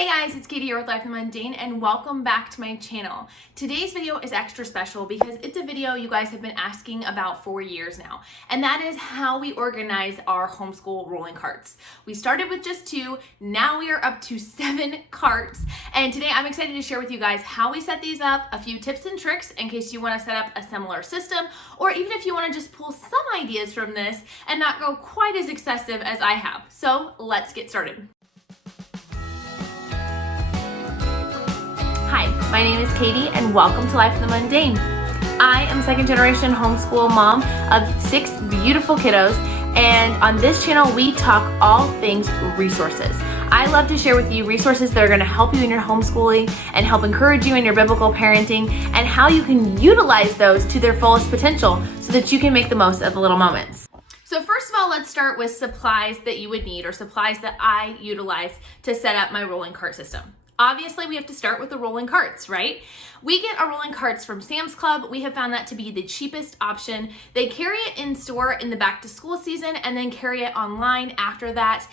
Hey guys, it's Katie here with Life in the Mundane and welcome back to my channel. Today's video is extra special because it's a video you guys have been asking about for years now, and that is how we organize our homeschool rolling carts. We started with just 2, now we are up to 7 carts, and today I'm excited to share with you guys how we set these up, a few tips and tricks in case you want to set up a similar system, or even if you want to just pull some ideas from this and not go quite as excessive as I have. So let's get started. Hi, my name is Katie and welcome to Life in the Mundane. I am a second generation homeschool mom of 6 beautiful kiddos, and on this channel we talk all things resources. I love to share with you resources that are going to help you in your homeschooling and help encourage you in your biblical parenting and how you can utilize those to their fullest potential so that you can make the most of the little moments. So first of all, let's start with supplies that you would need, or supplies that I utilize to set up my rolling cart system. Obviously, we have to start with the rolling carts, right? We get our rolling carts from Sam's Club. We have found that to be the cheapest option. They carry it in store in the back to school season and then carry it online after that.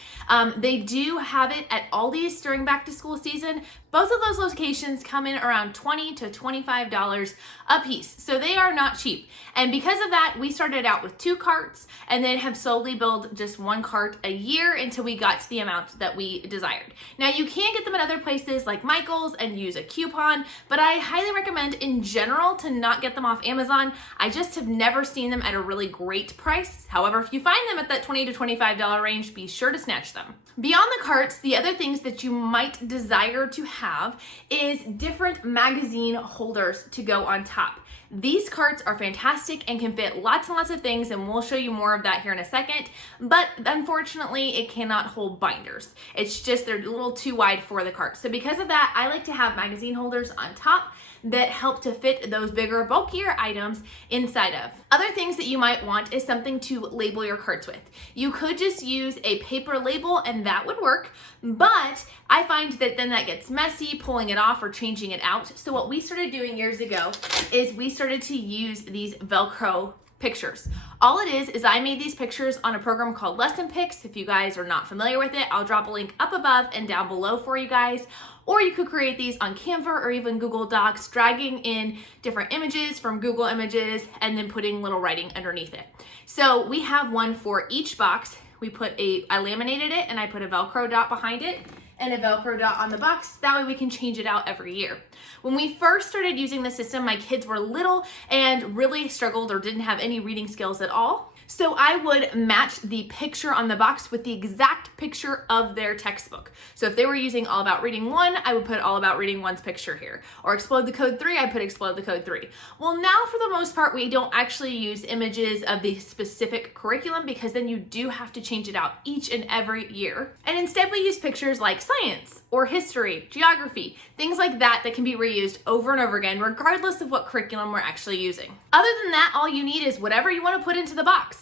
They do have it at Aldi's during back to school season. Both of those locations come in around $20 to $25 a piece, so they are not cheap. And because of that, we started out with 2 carts and then have slowly built just 1 cart a year until we got to the amount that we desired. Now, you can get them at other places like Michael's and use a coupon, but I highly recommend in general to not get them off Amazon. I just have never seen them at a really great price. However, if you find them at that $20 to $25 range, be sure to snatch them. Beyond the carts, the other things that you might desire to have is different magazine holders to go on top. These carts are fantastic and can fit lots and lots of things, and we'll show you more of that here in a second, but unfortunately it cannot hold binders. It's just they're a little too wide for the cart. So because of that, I like to have magazine holders on top that help to fit those bigger, bulkier items inside of. Other things that you might want is something to label your carts with. You could just use a paper label and that would work, but I find that then that gets messy, pulling it off or changing it out. So what we started doing years ago is we started to use these Velcro pictures. All it is I made these pictures on a program called Lesson Picks. If you guys are not familiar with it, I'll drop a link up above and down below for you guys. Or you could create these on Canva or even Google Docs, dragging in different images from Google Images and then putting little writing underneath it. So we have one for each box. I laminated it and I put a Velcro dot behind it and a Velcro dot on the box. That way we can change it out every year. When we first started using the system, my kids were little and really struggled or didn't have any reading skills at all. So I would match the picture on the box with the exact picture of their textbook. So if they were using All About Reading 1, I would put All About Reading 1's picture here. Or Explode the Code 3, I put Explode the Code 3. Well, now for the most part, we don't actually use images of the specific curriculum because then you do have to change it out each and every year. And instead we use pictures like science or history, geography, things like that that can be reused over and over again, regardless of what curriculum we're actually using. Other than that, all you need is whatever you want to put into the box.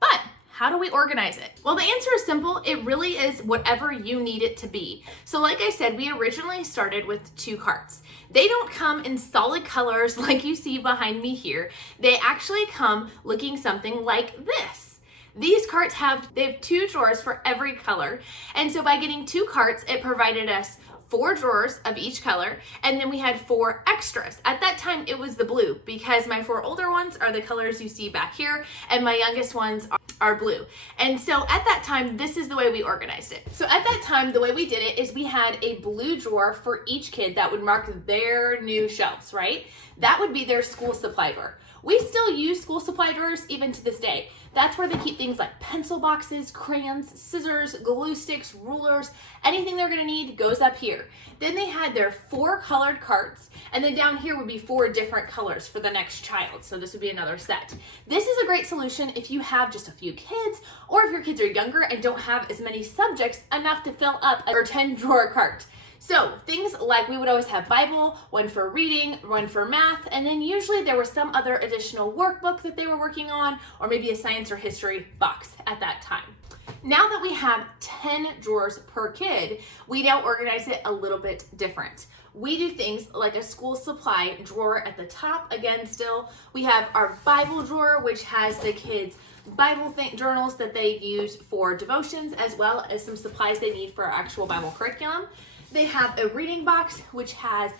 But how do we organize it? Well, the answer is simple. It really is whatever you need it to be. So like I said, we originally started with 2 carts. They don't come in solid colors like you see behind me here. They actually come looking something like this. These carts have 2 drawers for every color. And so by getting 2 carts, it provided us 4 drawers of each color, and then we had 4 extras. At that time, it was the blue because my 4 older ones are the colors you see back here, and my youngest ones are blue. And so at that time, this is the way we organized it. So at that time, the way we did it is we had a blue drawer for each kid that would mark their new shelves, right? That would be their school supply drawer. We still use school supply drawers even to this day. That's where they keep things like pencil boxes, crayons, scissors, glue sticks, rulers, anything they're gonna need goes up here. Then they had their 4 colored carts, and then down here would be 4 different colors for the next child. So this would be another set. This is a great solution if you have just a few kids, or if your kids are younger and don't have as many subjects enough to fill up a 10 drawer cart. So things like we would always have Bible, one for reading, one for math, and then usually there was some other additional workbook that they were working on, or maybe a science or history box at that time. Now that we have 10 drawers per kid, we now organize it a little bit different. We do things like a school supply drawer at the top. Again, still, we have our Bible drawer, which has the kids' Bible journals that they use for devotions, as well as some supplies they need for our actual Bible curriculum. They have a reading box, which has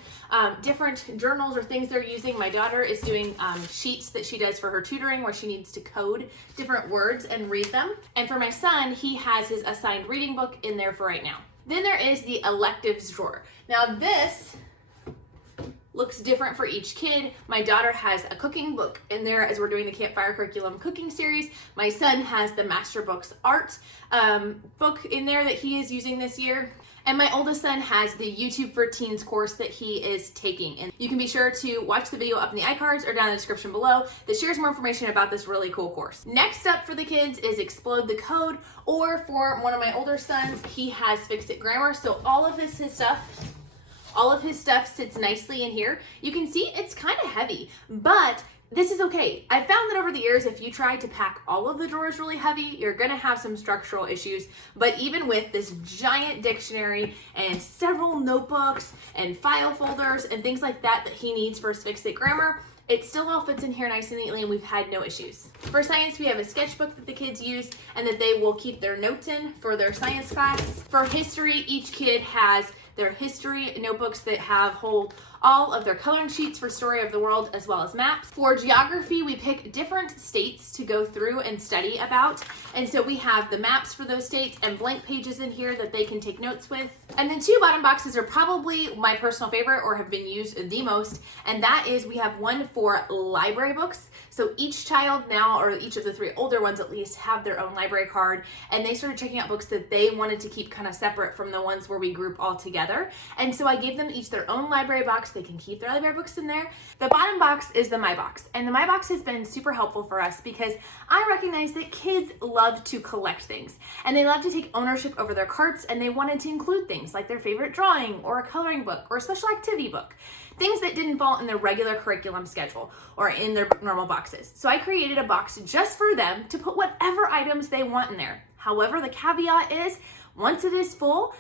different journals or things they're using. My daughter is doing sheets that she does for her tutoring where she needs to code different words and read them. And for my son, he has his assigned reading book in there for right now. Then there is the electives drawer. Now this looks different for each kid. My daughter has a cooking book in there as we're doing the Campfire Curriculum cooking series. My son has the Master Books Art book in there that he is using this year. And my oldest son has the YouTube for Teens course that he is taking. And you can be sure to watch the video up in the iCards or down in the description below that shares more information about this really cool course. Next up for the kids is Explode the Code, or for one of my older sons, he has Fix It Grammar. So all of his stuff sits nicely in here. You can see it's kind of heavy, but this is okay. I found that over the years, if you try to pack all of the drawers really heavy, you're gonna have some structural issues. But even with this giant dictionary and several notebooks and file folders and things like that that he needs for his Fix It Grammar, it still all fits in here nice and neatly, and we've had no issues. For science, we have a sketchbook that the kids use and that they will keep their notes in for their science class. For history, each kid has their history notebooks that hold all of their coloring sheets for story of the world as well as maps. For geography, we pick different states to go through and study about. And so we have the maps for those states and blank pages in here that they can take notes with. And then two bottom boxes are probably my personal favorite or have been used the most. And that is, we have one for library books. So each child now, or each of the three older ones at least, have their own library card. And they started checking out books that they wanted to keep kind of separate from the ones where we group all together. And so I gave them each their own library box. They can keep their library books in there. The bottom box is the My Box. And the My Box has been super helpful for us because I recognize that kids love to collect things. And they love to take ownership over their carts, and they wanted to include things like their favorite drawing or a coloring book or a special activity book. Things that didn't fall in their regular curriculum schedule or in their normal boxes. So I created a box just for them to put whatever items they want in there. However, the caveat is, once it is full,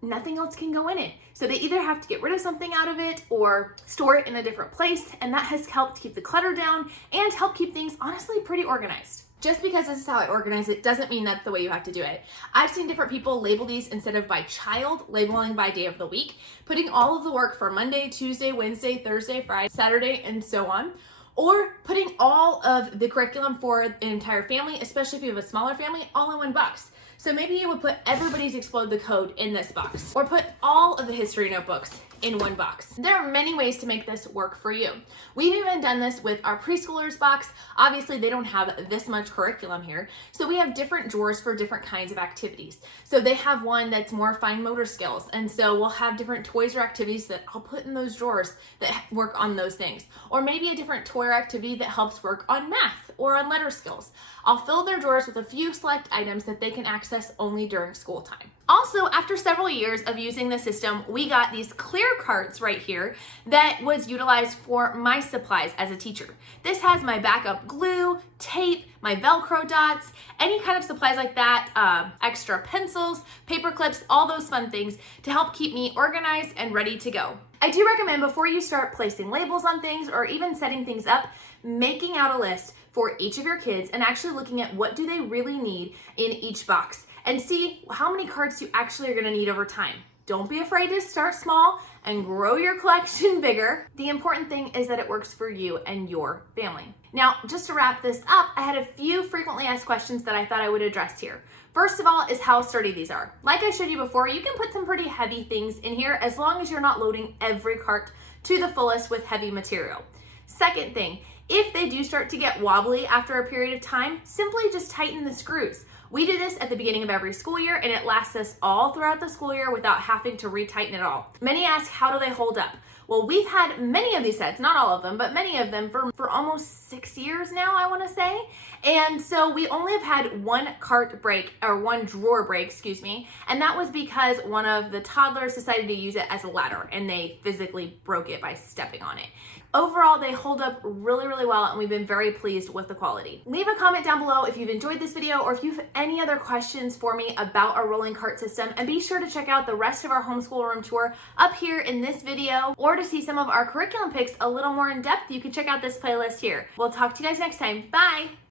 nothing else can go in it. So they either have to get rid of something out of it or store it in a different place, and that has helped keep the clutter down and help keep things honestly pretty organized. Just because this is how I organize it doesn't mean that's the way you have to do it. I've seen different people label these instead of by child, labeling by day of the week, putting all of the work for Monday, Tuesday, Wednesday, Thursday, Friday, Saturday, and so on. Or putting all of the curriculum for an entire family, especially if you have a smaller family, all in one box. So maybe you would put everybody's Explode the Code in this box, or put all of the history notebooks in one box. There are many ways to make this work for you. We've even done this with our preschoolers box. Obviously, they don't have this much curriculum here, so we have different drawers for different kinds of activities. So they have one that's more fine motor skills, and so we'll have different toys or activities that I'll put in those drawers that work on those things. Or maybe a different toy or activity that helps work on math or on letter skills. I'll fill their drawers with a few select items that they can access only during school time. Also, after several years of using the system, we got these clear carts right here that was utilized for my supplies as a teacher. This has my backup glue, tape, my Velcro dots, any kind of supplies like that, extra pencils, paper clips, all those fun things to help keep me organized and ready to go. I do recommend before you start placing labels on things or even setting things up, making out a list for each of your kids and actually looking at what do they really need in each box and see how many cards you actually are going to need over time. Don't be afraid to start small and grow your collection bigger. The important thing is that it works for you and your family. Now, just to wrap this up, I had a few frequently asked questions that I thought I would address here. First of all is how sturdy these are. Like I showed you before, you can put some pretty heavy things in here as long as you're not loading every cart to the fullest with heavy material. Second thing, if they do start to get wobbly after a period of time, simply just tighten the screws. We do this at the beginning of every school year, and it lasts us all throughout the school year without having to retighten it all. Many ask, how do they hold up? Well, we've had many of these sets, not all of them, but many of them for almost 6 years now, I want to say. And so we only have had one cart break, or one drawer break, excuse me, and that was because one of the toddlers decided to use it as a ladder, and they physically broke it by stepping on it. Overall, they hold up really, really well, and we've been very pleased with the quality. Leave a comment down below if you've enjoyed this video or if you have any other questions for me about our rolling cart system, and be sure to check out the rest of our homeschool room tour up here in this video, or to see some of our curriculum picks a little more in depth, you can check out this playlist here. We'll talk to you guys next time. Bye!